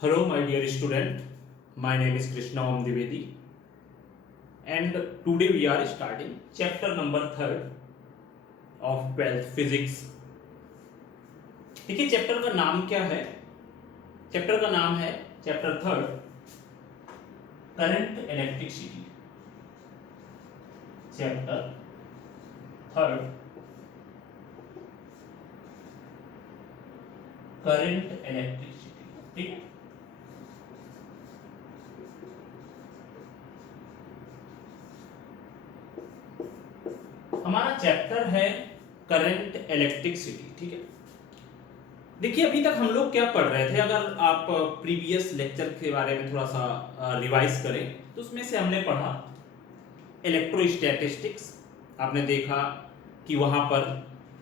Hello, my dear student. My name is Krishna Om Dwivedi, and today we are starting chapter number third of 12th physics. देखिए chapter का नाम क्या है? Chapter का नाम है chapter third current electricity. Chapter third current electricity. ठीक है. हमारा चैप्टर है करंट इलेक्ट्रिसिटी. ठीक है. देखिए अभी तक हम लोग क्या पढ़ रहे थे, अगर आप प्रीवियस लेक्चर के बारे में थोड़ा सा रिवाइज करें तो उसमें से हमने पढ़ा इलेक्ट्रोस्टैटिस्टिक्स. आपने देखा कि वहां पर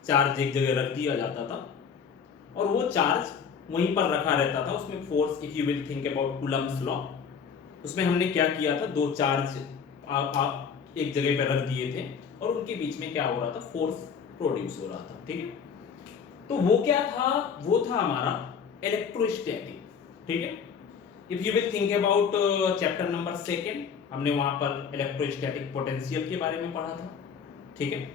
चार्ज एक जगह रख दिया जाता था और वो चार्ज वहीं पर रखा रहता था. उसमें force, if you will think about Coulomb's law, उसमें हमने क्या किया था, दो चार्ज आप एक जगह पर रख दिए थे और उनके बीच में क्या हो रहा था, फोर्स प्रोड्यूस हो रहा था. ठीक है. तो वो क्या था, वो था हमारा इलेक्ट्रोस्टैटिक. ठीक है. If you will think about chapter number second, हमने वहां पर इलेक्ट्रोस्टैटिक पोटेंशियल के बारे में पढ़ा था. ठीक है.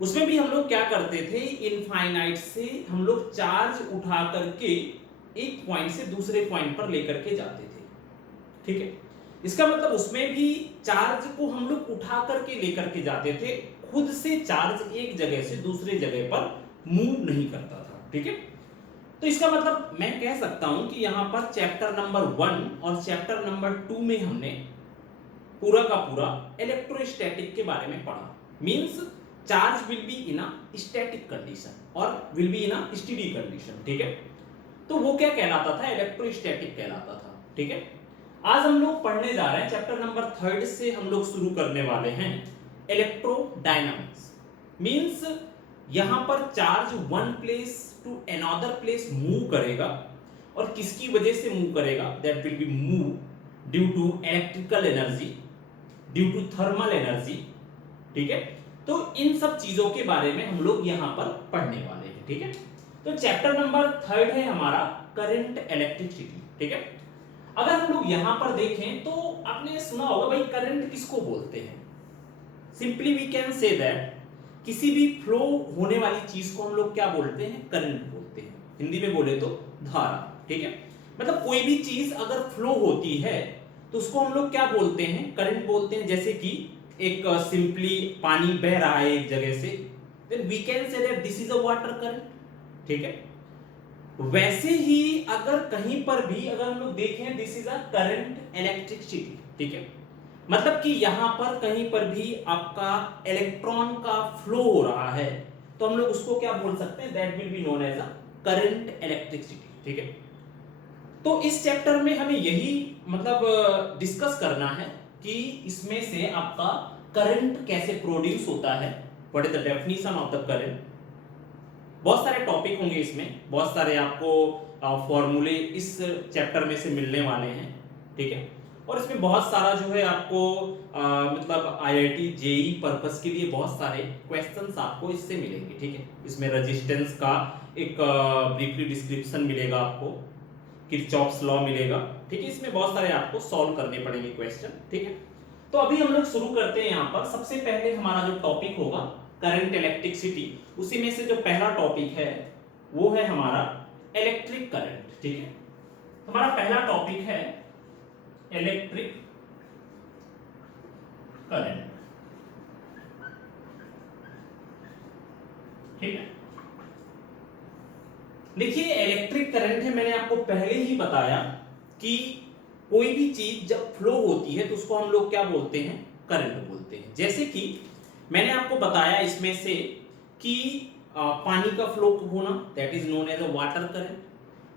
उसमें भी हम लोग क्या करते थे, इनफाइनाइट से हम लोग चार्ज उठा करके एक पॉइंट से दूसरे पॉइंट पर लेकर के जाते थे. ठीक है. इसका मतलब उसमें भी चार्ज को हम लोग उठा करके लेकर के जाते थे, खुद से चार्ज एक जगह से दूसरे जगह पर मूव नहीं करता था. ठीक है. तो इसका मतलब मैं कह सकता हूं कि यहां पर चैप्टर नंबर 1 और चैप्टर नंबर 2 में हमने पूरा का पूरा इलेक्ट्रोस्टैटिक के बारे में पढ़ा. Means charge will be in a static condition और will be in a steady condition. ठीक है. तो वो क्या कहलाता था, इलेक्ट्रोस्टैटिक कहलाता था. ठीक है. आज हम लोग पढ़ने जा रहे हैं चैप्टर नंबर थर्ड से हम लोग शुरू करने वाले हैं इलेक्ट्रोडायनामिक्स. मींस यहां पर charge one place to another place move करेगा और किसकी वजह से मूव करेगा, that will be move due to electrical energy, due to thermal energy. ठीक है. तो इन सब चीजों के बारे में हम लोग यहां पर पढ़ने वाले हैं. ठीक है. तो चैप्टर नंबर थर्ड है हमारा करंट इलेक्ट्रिसिटी. ठीक है. अगर हम लोग यहां पर देखें तो आपने सुना होगा भाई करंट किसको बोलते हैं. Simply we can say that किसी भी फ्लो होने वाली चीज को हम लोग क्या बोलते हैं, करंट बोलते हैं. हिंदी में बोले तो धारा. ठीक है. मतलब कोई भी चीज अगर फ्लो होती है तो उसको हम लोग क्या बोलते हैं, करंट बोलते हैं. जैसे कि एक सिंपली पानी बह रहा है एक जगह से, then we can say that this is a water current. ठीक है. वैसे ही अगर कहीं पर भी अगर हम लोग देखें, this is a current electricity. ठीक है. मतलब कि यहां पर कहीं पर भी आपका इलेक्ट्रॉन का फ्लो हो रहा है तो हम लोग उसको क्या बोल सकते हैं, that will be known as a current electricity. ठीक है. तो इस चैप्टर में हमें यही मतलब डिस्कस करना है कि इसमें से आपका करंट कैसे प्रोड्यूस होता है, what is the definition of the current. बहुत सारे टॉपिक होंगे इसमें, बहुत सारे आपको फॉर्मूले इस चैप्टर में से मिलने वाले हैं. ठीक है. और इसमें बहुत सारा जो है आपको मतलब आईआईटी जेई पर्पस के लिए बहुत सारे क्वेश्चंस आपको इससे मिलेंगे. ठीक है. इसमें रेजिस्टेंस का एक ब्रीफली डिस्क्रिप्शन मिलेगा आपको, किरचॉफ्स लॉ मिलेगा. ठीक है. इसमें बहुत सारे आपको सॉल्व करने पड़ेंगे क्वेश्चन. ठीक है. तो अभी हम लोग शुरू करते हैं. यहां पर सबसे पहले हमारा जो टॉपिक होगा करंट इलेक्ट्रिसिटी, उसी में से जो पहला टॉपिक है वो है हमारा इलेक्ट्रिक करंट. ठीक है. हमारा पहला टॉपिक है इलेक्ट्रिक करंट. ठीक है. देखिए इलेक्ट्रिक करंट है, मैंने आपको पहले ही बताया कि कोई भी चीज जब फ्लो होती है तो उसको हम लोग क्या बोलते हैं, करंट बोलते हैं. जैसे कि मैंने आपको बताया इसमें से कि पानी का फ्लो होना, that is known as a water current.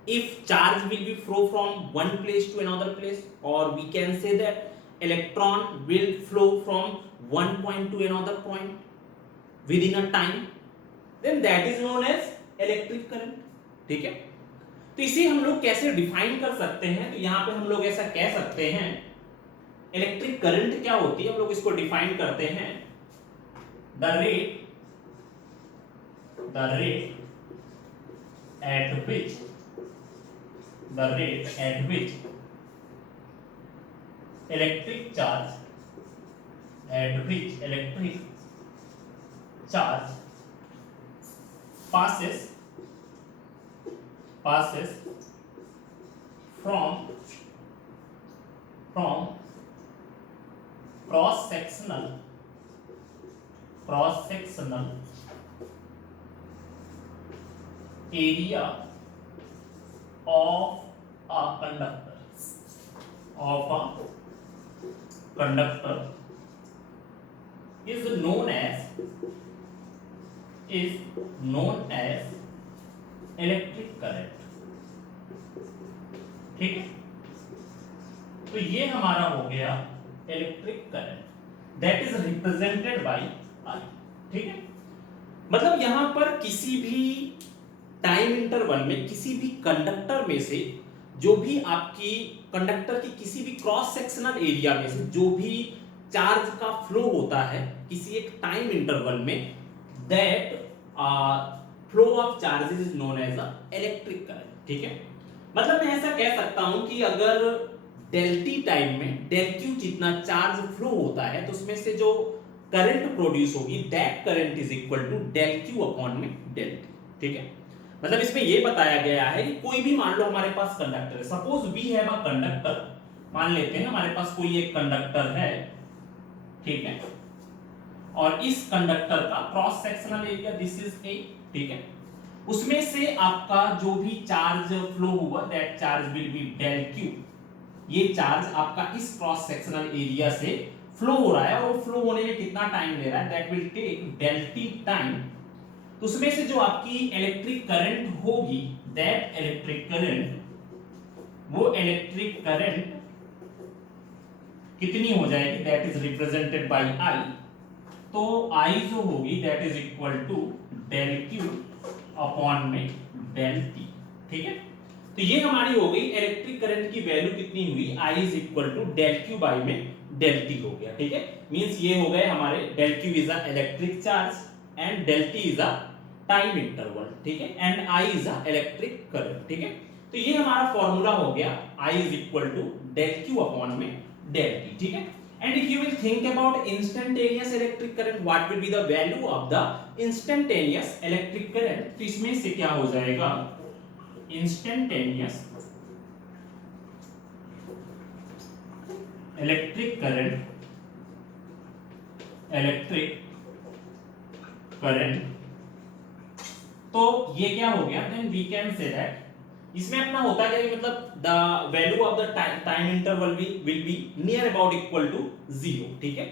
if charge will be flow from one place to another place, or we can say that electron will flow from one point to another point within a time, then that is known as electric current. ठीक है. तो इसे हम लोग कैसे define कर सकते हैं, तो यहां पे हम लोग ऐसा कह सकते हैं, इलेक्ट्रिक करंट क्या होती है, हम लोग इसको डिफाइन करते हैं, the rate at which the rate at which electric charge passes from cross sectional area of a conductor is known as electric current. ठीक है, तो ये हमारा हो गया electric current that is represented by I. ठीक है, मतलब यहां पर किसी भी टाइम इंटरवल में किसी भी कंडक्टर में से जो भी आपकी कंडक्टर की किसी भी क्रॉस सेक्शनल एरिया में से जो भी चार्ज का फ्लो होता है किसी एक टाइम इंटरवल में, that flow of charges is known as a electric current. ठीक है, मतलब मैं ऐसा कह सकता हूं कि अगर डेल टी टाइम में डेल क्यू जितना चार्ज फ्लो होता है तो उसमें से जो करंट प्रोड्यूस होगी that current is equal to del q upon में डेल टी। ठीक है, मतलब इसमें यह बताया गया है कि कोई भी मान लो हमारे पास कंडक्टर है, suppose we have a conductor, मान लेते हैं हमारे पास कोई एक कंडक्टर है। ठीक है, और इस कंडक्टर का cross sectional area this is A. ठीक है, उसमें से आपका जो भी चार्ज फ्लो हुआ that charge will be del q. ये चार्ज आपका इस क्रॉस सेक्शनल एरिया से फ्लो हो रहा है और वो फ्लो होने में कितना टाइम ले रहा है, that will take del t time. तो उसमें से जो आपकी इलेक्ट्रिक करंट होगी दैट इलेक्ट्रिक करंट, वो इलेक्ट्रिक करंट कितनी हो जाएगी, that is represented by I. तो आई जो होगी that is equal to del q upon में डेल टी। ठीक है, तो ये हमारी हो गई इलेक्ट्रिक करंट की वैल्यू कितनी हुई, I is equal to del q by में डेल टी हो गया। ठीक है, मींस ये हो गए हमारे del q is a electric charge and del t is a time interval. ठीक है, and I is a electric current. ठीक है, तो ये हमारा फॉर्मूला हो गया I is equal to del q upon में डेल टी। ठीक है, and if you will think about instantaneous electric current, what will be the value of the instantaneous electric current? तो इसमें से क्या हो जाएगा, instantaneous electric current, तो ये क्या हो गया, then we can say that इसमें अपना होता है कि मतलब the value of the time interval will be near about equal to 0। ठीक है,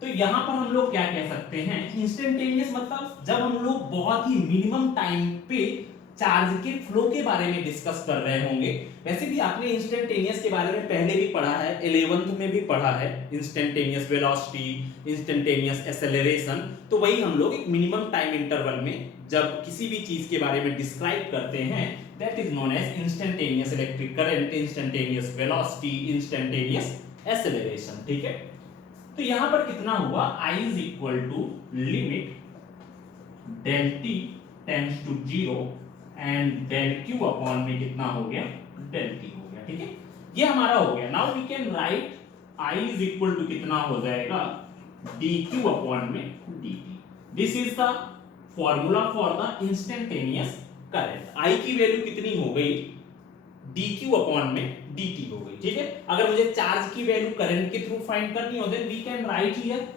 तो यहां पर हम लोग क्या कह सकते हैं, इंस्टेंटेनियस मतलब जब हम लोग बहुत ही मिनिमम टाइम पे चार्ज के फ्लो के बारे में डिस्कस कर रहे होंगे। वैसे भी आपने इंस्टेंटेनियस के बारे में पहले भी पढ़ा है, 11th में भी पढ़ा है, इंस्टेंटेनियस वेलोसिटी, इंस्टेंटेनियस एक्सेलरेशन। तो वही हम लोग एक मिनिमम टाइम इंटरवल में जब किसी भी चीज के बारे में डिस्क्राइब करते हैं that is known as instantaneous electric current, instantaneous velocity, instantaneous acceleration. ठीक है, तो यहां पर कितना हुआ, I is equal to limit del t tends to 0 and del q upon में कितना हो गया, डेल टी हो गया। ठीक है, ये हमारा हो गया। Now we can write I is equal to कितना हो जाएगा, dq अपॉन में dt। This is the formula for the instantaneous current. I की वैल्यू कितनी हो गई, dq अपॉन में dt हो गई। ठीक है, अगर मुझे चार्ज की वैल्यू करंट के थ्रू फाइंड करनी हो then we can write here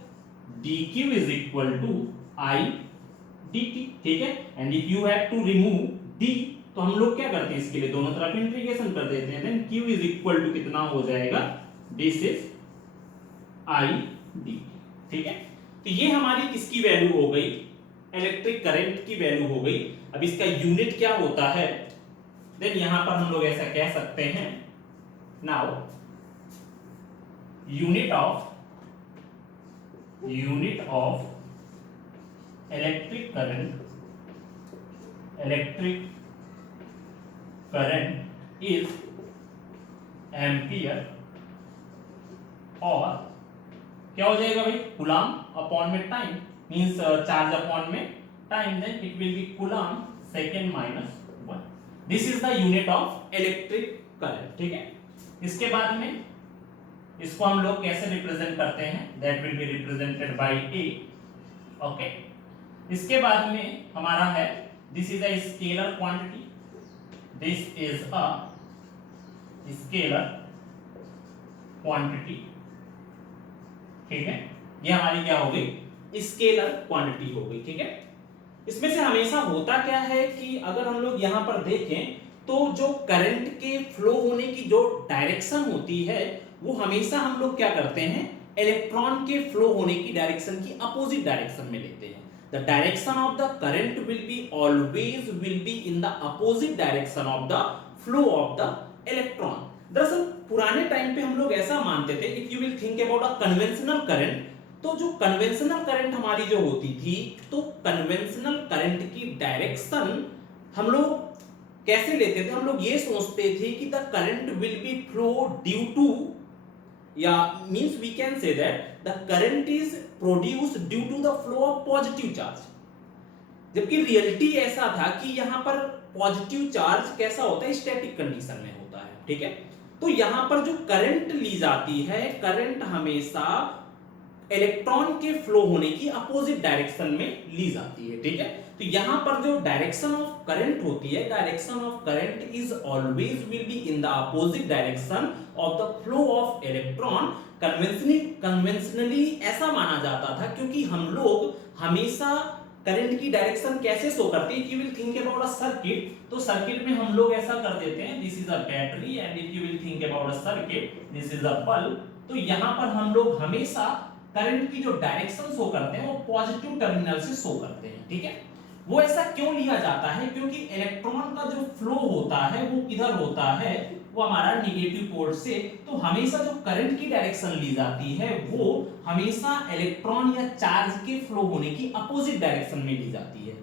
dq is equal to I dt। ठीक है, and if you have to remove d तो हम लोग क्या करते हैं, इसके लिए दोनों तरफ इंटीग्रेशन कर देते हैं, then q is equal to कितना हो जाएगा, दिस इज I dt। ठीक है, तो ये हमारी किसकी वैल्यू हो गई, इलेक्ट्रिक करंट की वैल्यू हो गई। अब इसका यूनिट क्या होता है, देन यहां पर हम लोग ऐसा कह सकते हैं, now unit of electric current is ampere, और क्या हो जाएगा भाई, कूलम अपॉन में टाइम, मींस चार्ज अपॉन में time, then it will be coulomb second minus 1। This is the unit of electric current, ठीक है। इसके बाद में इसको हम लोग कैसे रिप्रेजेंट करते हैं, that will be represented by A, okay. इसके बाद में हमारा है this is a scalar quantity, this is a scalar quantity, ठीक है। ये हमारी क्या हो गई, स्केलर क्वांटिटी हो गई, ठीक है। इसमें से हमेशा होता क्या है कि अगर हम लोग यहां पर देखें तो जो करंट के फ्लो होने की जो डायरेक्शन होती है वो हमेशा हम लोग क्या करते हैं, इलेक्ट्रॉन के फ्लो होने की डायरेक्शन की अपोजिट डायरेक्शन में लेते हैं। The direction of the current will be always will be in the opposite direction of the flow of the electron. दरअसल पुराने टाइम पे हम लोग ऐसा मानते थे, if you will think about a conventional current, तो जो कन्वेंशनल करंट हमारी जो होती थी, तो कन्वेंशनल करंट की डायरेक्शन हम लोग कैसे लेते थे, हम लोग ये सोचते थे कि the current will be flow due to, या means we can say that the current is produced due to the flow of positive charge. जबकि रियलिटी ऐसा था कि यहां पर पॉजिटिव चार्ज कैसा होता है, स्टैटिक कंडीशन में होता है, ठीक है। तो यहां पर जो करंट ली जाती है, करंट हमेशा इलेक्ट्रॉन के फ्लो होने की अपोजिट डायरेक्शन में ली जाती है, ठीक है। तो यहां पर जो डायरेक्शन ऑफ करंट होती है, direction of current is always will be in the opposite direction of the flow of electron. Conventionally ऐसा माना जाता था क्योंकि हम लोग हमेशा करंट की डायरेक्शन कैसे शो करते हैं, if you will think about a circuit, तो सर्किट में हम लोग ऐसा कर देते हैं, this is a battery and if you will think about a circuit, this is a bulb. तो यहां पर हम लोग हमेशा करंट की जो डायरेक्शन शो करते हैं वो पॉजिटिव टर्मिनल से शो करते हैं, ठीक है। वो ऐसा क्यों लिया जाता है, क्योंकि इलेक्ट्रॉन का जो फ्लो होता है वो किधर होता है, वो हमारा निगेटिव पोर्ट से। तो हमेशा जो करंट की डायरेक्शन ली जाती है वो हमेशा इलेक्ट्रॉन या चार्ज के फ्लो होने की अपोजिट डायरेक्शन में ली जाती है।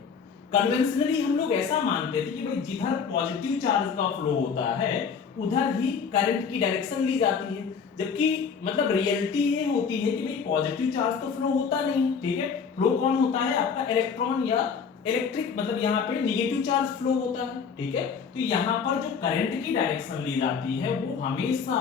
कन्वेंशनली हम लोग ऐसा मानते थे कि भाई जिधर पॉजिटिव चार्ज का फ्लो होता है उधर ही करंट की डायरेक्शन ली जाती है, जबकि मतलब रियलिटी ये होती है कि भाई पॉजिटिव चार्ज तो फ्लो होता नहीं, ठीक है। फ्लो कौन होता है, आपका इलेक्ट्रॉन या इलेक्ट्रिक, मतलब यहाँ पे निगेटिव चार्ज फ्लो होता है, ठीक है। तो यहाँ पर जो करंट की डायरेक्शन ली जाती है वो हमेशा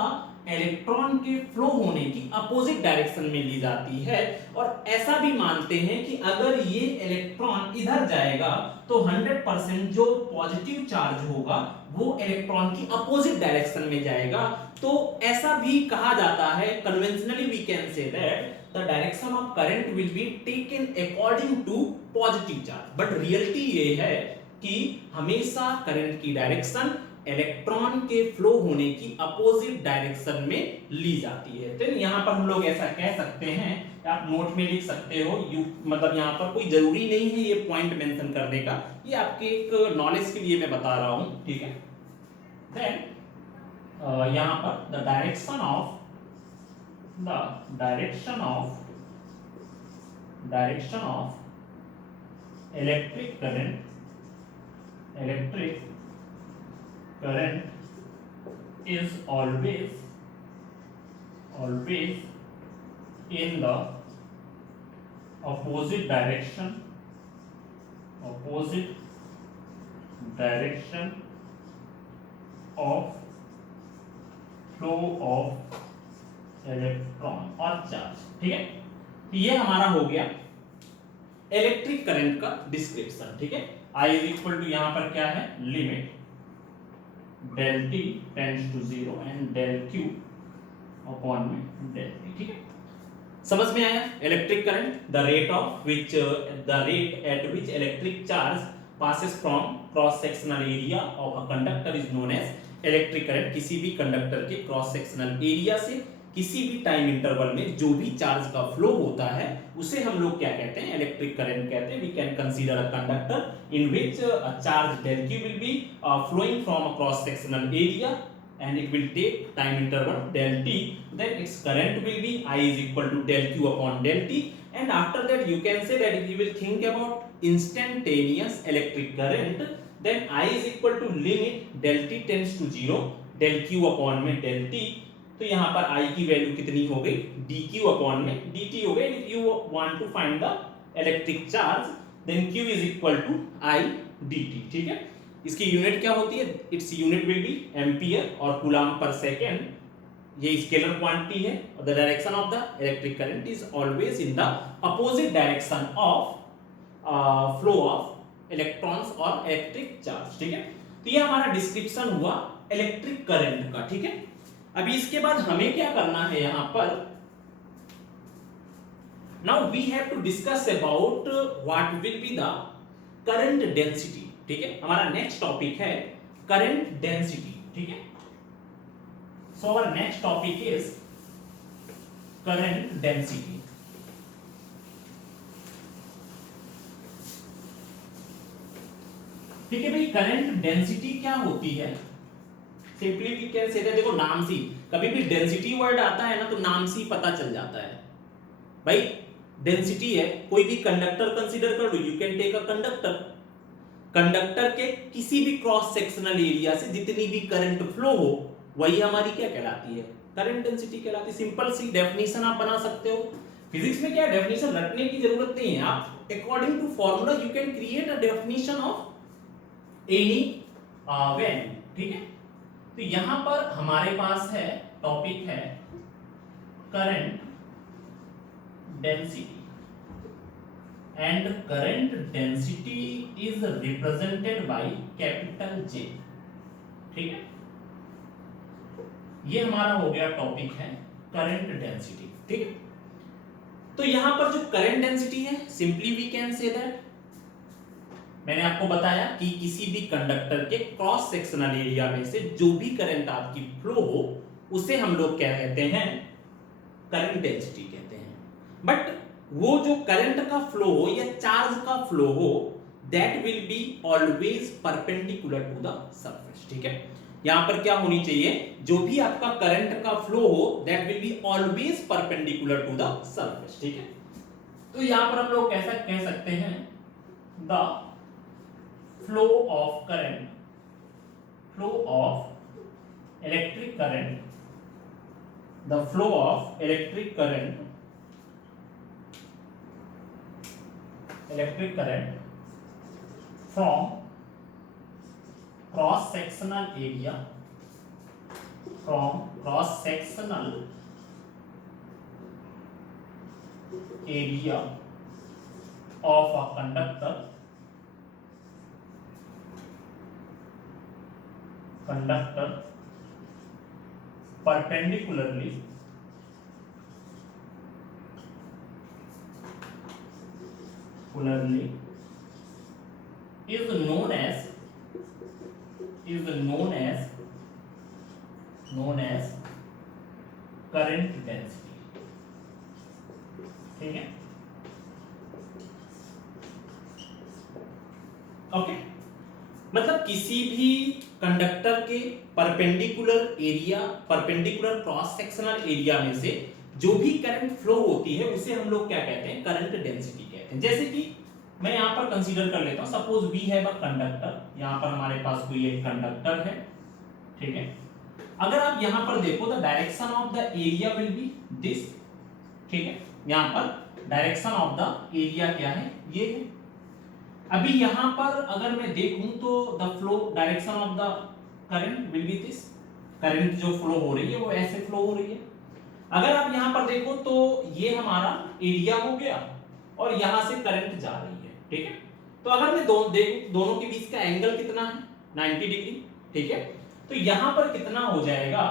इलेक्ट्रॉन के फ्लो होने की अपोजिट डायरेक्शन में ली जाती है। और ऐसा भी मानते हैं कि अगर ये इलेक्ट्रॉन इधर जाएगा तो 100% जो पॉजिटिव चार्ज होगा वो इलेक्ट्रॉन की अपोजिट डायरेक्शन में जाएगा। तो ऐसा भी कहा जाता है, conventionally we can say that the direction of current will be taken according to positive charge, but reality ये है कि हमेशा करंट की डायरेक्शन इलेक्ट्रॉन के फ्लो होने की अपोजिट डायरेक्शन में ली जाती है। तो यहाँ पर हम लोग ऐसा कह सकते हैं, आप नोट में लिख सकते हो, यू मतलब यहाँ पर कोई जरूरी नहीं है ये पॉइंट मेंशन करने का, ये आपके एक नॉलेज के लिए मैं बता रहा हूँ, ठीक है। देन यहाँ पर the direction of electric current is always in the opposite direction of flow of electron और चार्ज, ठीक है। ये हमारा हो गया इलेक्ट्रिक करंट का डिस्क्रिप्शन, ठीक है। I इज इक्वल टू यहाँ पर क्या है, limit del t tends to 0 and del q upon में डेल टी, ठीक है। समझ में आया, electric current the rate at which electric charge passes from cross sectional area of a conductor is known as electric current. किसी भी conductor के cross sectional area से किसी भी टाइम इंटरवल में जो भी चार्ज का फ्लो होता है उसे हम लोग क्या कहते हैं, इलेक्ट्रिक करंट कहते हैं। We can consider a conductor in which a charge del q will be flowing from a cross sectional area and it will take time interval del t, then its current will be I is equal to del q upon del t, and after that you can say that if you will think about instantaneous electric current, then I is equal to limit del t tends to 0 del q upon में del t। तो यहाँ पर I की value कितनी हो गई, dq upon में dt हो गई। If you want to find the electric charge then q is equal to I dt, ठीक है। इसकी यूनिट क्या होती है, it's unit will be ampere और कूलम पर सेकेंड, ये स्केलर क्वांटिटी है और the direction of the electric current is always in the opposite direction of flow of electrons और इलेक्ट्रिक चार्ज, ठीक है। तो ये हमारा डिस्क्रिप्शन हुआ इलेक्ट्रिक करंट का, ठीक है। अभी इसके बाद हमें क्या करना है यहां पर, now we have to discuss about what will be the current density, ठीक है। हमारा नेक्स्ट टॉपिक है करंट डेंसिटी, ठीक है। So our next topic is current density. ठीक है भाई, करंट डेंसिटी क्या होती है, simply we can say that, देखो नाम से कभी भी डेंसिटी वर्ड आता है ना तो नाम से ही पता चल जाता है भाई डेंसिटी है। कोई भी कंडक्टर कंसीडर कर लो, you can take a conductor, conductor के किसी भी क्रॉस सेक्शनल एरिया से जितनी भी करंट फ्लो हो वही हमारी क्या कहलाती है, करंट डेंसिटी कहलाती है। सिंपल सी डेफिनेशन आप बना सकते हो। फिजिक्स में क्या डेफिनेशन रटने की जरूरत नहीं है, आप according to formula you can create a definition of any when, ठीक है। तो यहां पर हमारे पास है टॉपिक है current density and current density is represented by capital J, ठीक है। ये हमारा हो गया टॉपिक है करंट डेंसिटी, ठीक है। तो यहां पर जो करंट डेंसिटी है simply we can say that, मैंने आपको बताया कि किसी भी कंडक्टर के क्रॉस सेक्शनल एरिया में से जो भी करंट आपकी फ्लो हो उसे हम लोग क्या कहते हैं, करंट डेंसिटी कहते हैं। बट वो जो करंट का फ्लो हो या चार्ज का फ्लो हो that will be always perpendicular to the surface, ठीक है। यहां पर क्या होनी चाहिए, जो भी आपका करंट का फ्लो हो that will be always perpendicular to the surface, ठीक है। तो यहां पर हम लोग कैसा कह सकते हैं, the flow of current, flow of electric current, the flow of electric current from cross sectional area, from cross sectional area of a conductor perpendicularly is known as current density, ठीक है। ओके, मतलब किसी भी conductor के perpendicular area, perpendicular cross sectional area में से जो भी करंट फ्लो होती है उसे हम लोग क्या कहते हैं, करंट डेंसिटी कहते हैं। जैसे कि मैं यहां पर कंसीडर कर लेता हूं, suppose we have a conductor, यहां पर हमारे पास कोई एक कंडक्टर है, ठीक है। अगर आप यहां पर देखो the direction of the area will be this, ठीक है। यहां पर डायरेक्शन ऑफ द एरिया क्या है, ये है। अभी यहां पर अगर मैं देखूं तो the flow direction of the current will B this, current जो फ्लो हो रही है वो ऐसे फ्लो हो रही है। अगर आप यहां पर देखो तो ये हमारा एरिया हो गया और यहां से करंट जा रही है, ठीक है। तो अगर मैं दोनों के बीच का एंगल कितना है, 90 डिग्री, ठीक है। तो यहां पर कितना हो जाएगा,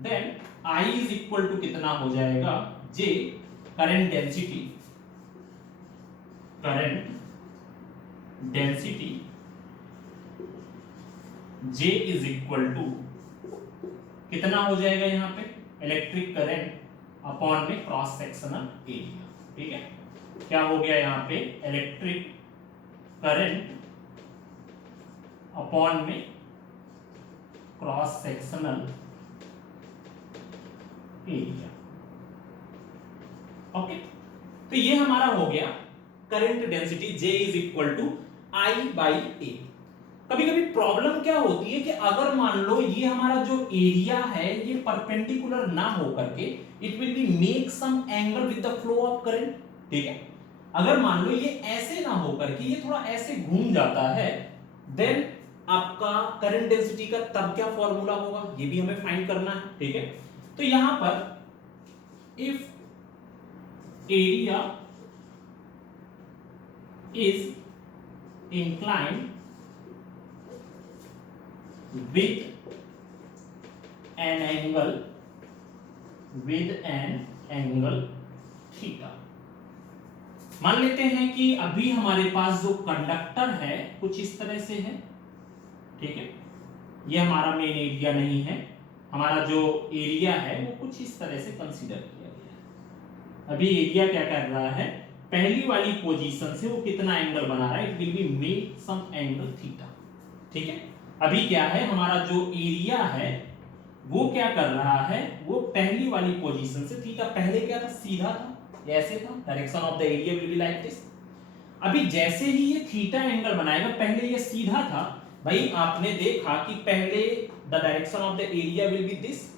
then I is equal to कितना हो जाएगा, J, current density J is equal to कितना हो जाएगा यहां पे, इलेक्ट्रिक करंट अपॉन में क्रॉस सेक्शनल एरिया, ठीक है। क्या हो गया यहां पे, इलेक्ट्रिक करंट अपॉन में क्रॉस सेक्शनल एरिया, ओके। तो ये हमारा हो गया current density J is equal to I by A। कभी कभी प्रॉब्लम क्या होती है कि अगर मान लो ये हमारा जो एरिया है ये परपेंडिकुलर ना हो करके it will be make some angle with the flow of current, ठीक है। अगर मान लो ये ऐसे ना हो करके ये थोड़ा ऐसे घूम जाता है, देन आपका करंट डेंसिटी का तब क्या फॉर्मूला होगा, ये भी हमें फाइंड करना है, ठीक है। तो यहां पर if area is inclined with an angle theta. मान लेते हैं कि अभी हमारे पास जो कंडक्टर है कुछ इस तरह से है, ठीक है। ये हमारा मेन एरिया नहीं है, हमारा जो एरिया है वो कुछ इस तरह से कंसीडर किया गया है। अभी एरिया क्या कर रहा है, पहली वाली पोजीशन से वो कितना एंगल बना रहा है, it will be make some angle theta, ठीक है। अभी क्या है, हमारा जो एरिया है वो क्या कर रहा है, वो पहली वाली पोजीशन से थीटा, पहले क्या था, सीधा था, ऐसे था, direction of the area will be like this. अभी जैसे ही ये थीटा एंगल बनाएगा, पहले ये सीधा था, भाई आपने देखा कि पहले the direction of the area will be this.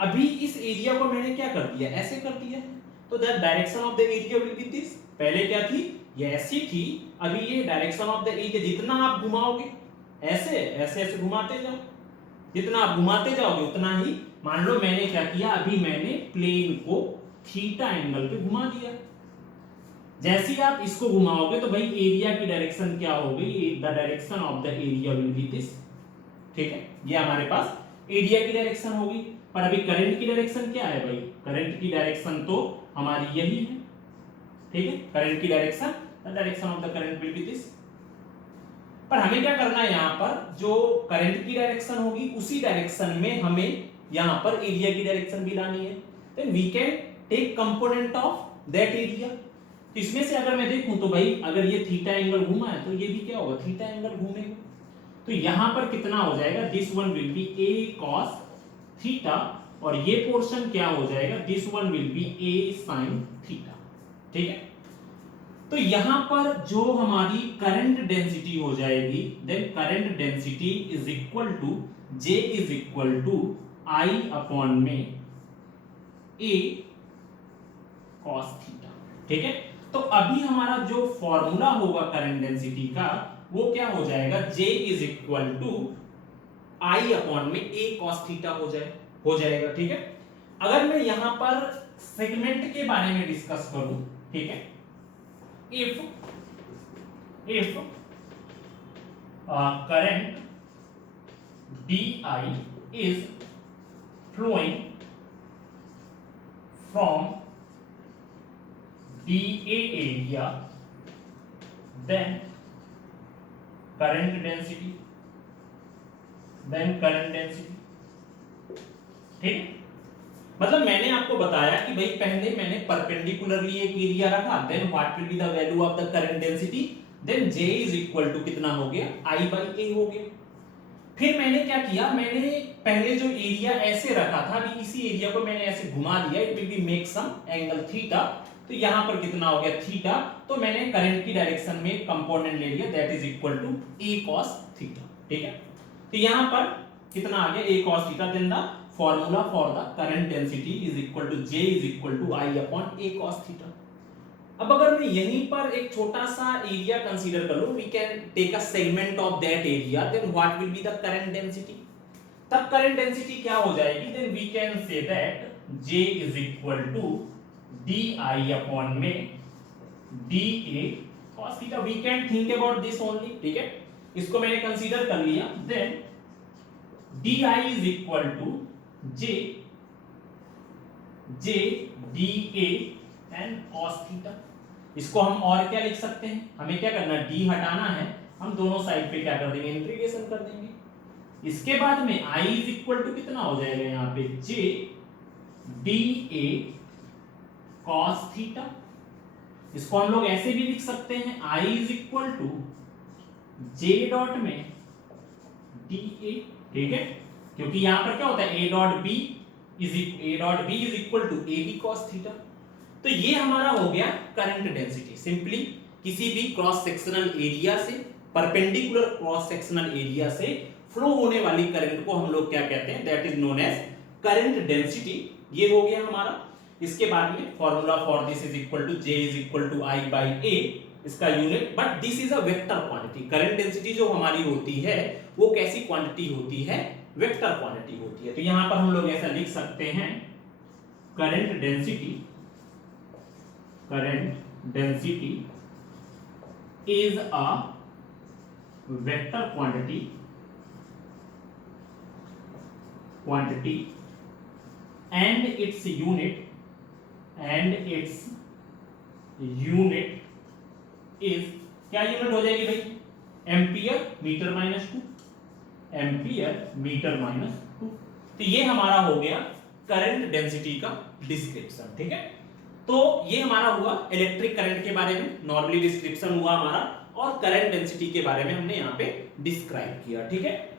अभी इस एरिया को मैंने क्या कर दिया, ऐसे कर दिया, तो the direction of the area will be this. पहले क्या थी, ये ऐसी थी, अभी ये डायरेक्शन ऑफ द एरिया, जितना आप घुमाओगे ऐसे ऐसे ऐसे घुमाते जाओ, जितना आप घुमाते जाओगे उतना ही, मान लो मैंने क्या किया, अभी मैंने प्लेन को थीटा एंगल पे घुमा दिया। जैसे ही आप इसको घुमाओगे तो भाई एरिया की डायरेक्शन क्या हो गई, the direction of the area will be this, ठीक है। ये हमारे पास एरिया की डायरेक्शन होगी। पर अभी करंट की डायरेक्शन क्या है भाई, करंट की डायरेक्शन तो हमारी यही है, ठीक है। करंट की direction, the direction of the current will B this. पर हमें क्या करना है, यहां पर जो करंट की डायरेक्शन होगी उसी डायरेक्शन में हमें यहां पर एरिया की डायरेक्शन भी लानी है। Then we can take component of that area. तो इसमें से अगर मैं देखूं तो भाई अगर ये थीटा एंगल घूमा है तो ये भी क्या होगा, थीटा एंगल घूमेगा। तो यहां पर कितना हो जाएगा, this one will be a cos theta, और ये पोर्शन क्या हो जाएगा, this one will be a sin theta, ठीक है। तो यहां पर जो हमारी करंट डेंसिटी हो जाएगी, then current density is equal to J is equal to I upon में A cos थीटा, ठीक है। तो अभी हमारा जो फॉर्मूला होगा करंट डेंसिटी का वो क्या हो जाएगा, J is equal to I upon में A cos थीटा हो जाएगा, ठीक है। अगर मैं यहां पर सेगमेंट के बारे में डिस्कस करूं, ठीक है, if current DI is flowing from DA area, then current density, ठीक। मतलब मैंने आपको बताया कि भाई पहले मैंने परपेंडिकुलरली एक एरिया रखा, then what will be the value of the current density, then J is equal to कितना हो गया, I by A हो गया। फिर मैंने क्या किया, मैंने पहले जो एरिया ऐसे रखा था, अभी इसी एरिया को मैंने ऐसे घुमा दिया, it will be make some angle theta. तो यहां पर कितना हो गया, थीटा। तो मैंने करंट की डायरेक्शन में कंपोनेंट ले लिया, that is equal to A cos theta, ठीक है। तो यहां पर कितना आ गया, A cos theta, then the formula for the current density is equal to J is equal to I upon A cos theta। अब अगर मैं यहीं पर एक छोटा सा एरिया कंसीडर कर लूं, we can take a segment of that area, then what will be the current density। तब current density क्या हो जाएगी, then we can say that J is equal to DI upon में DA cos theta। we can think about this only, ठीक है। इसको मैंने consider कर लिया, then DI is equal to J DA and cos theta. इसको हम और क्या लिख सकते हैं, हमें क्या करना है, D हटाना है, हम दोनों साइड पे क्या कर देंगे, इंटीग्रेशन कर देंगे। इसके बाद में I इज इक्वल टू कितना हो जाएगा यहाँ पे, J DA cos थीटा। इसको हम लोग ऐसे भी लिख सकते हैं, I is equal to J dot में DA, ठीक है। क्योंकि यहां पर क्या होता है, A dot B is equal to AB cos theta. तो ये हमारा हो गया करंट डेंसिटी। सिंपली किसी भी क्रॉस सेक्शनल एरिया से, परपेंडिकुलर क्रॉस सेक्शनल एरिया से फ्लो होने वाली करंट को हम लोग क्या कहते हैं, that is known as current density. ये हो गया हमारा। इसके बाद में formula for this is equal to J is equal to I by A इसका unit, but this is a vector quantity. Current density जो हमारी होती है वो कैसी क्वांटिटी होती है, वेक्टर क्वांटिटी होती है। तो यहां पर हम लोग ऐसा लिख सकते हैं, current density is a vector quantity and its unit is, क्या यूनिट हो जाएगी भाई, ampere metre minus 2, ampere metre minus 2। तो ये हमारा हो गया करंट डेंसिटी का डिस्क्रिप्शन, ठीक है। तो ये हमारा हुआ इलेक्ट्रिक करंट के बारे में नॉर्मली डिस्क्रिप्शन हुआ हमारा, और करंट डेंसिटी के बारे में हमने यहाँ पे डिस्क्राइब किया, ठीक है।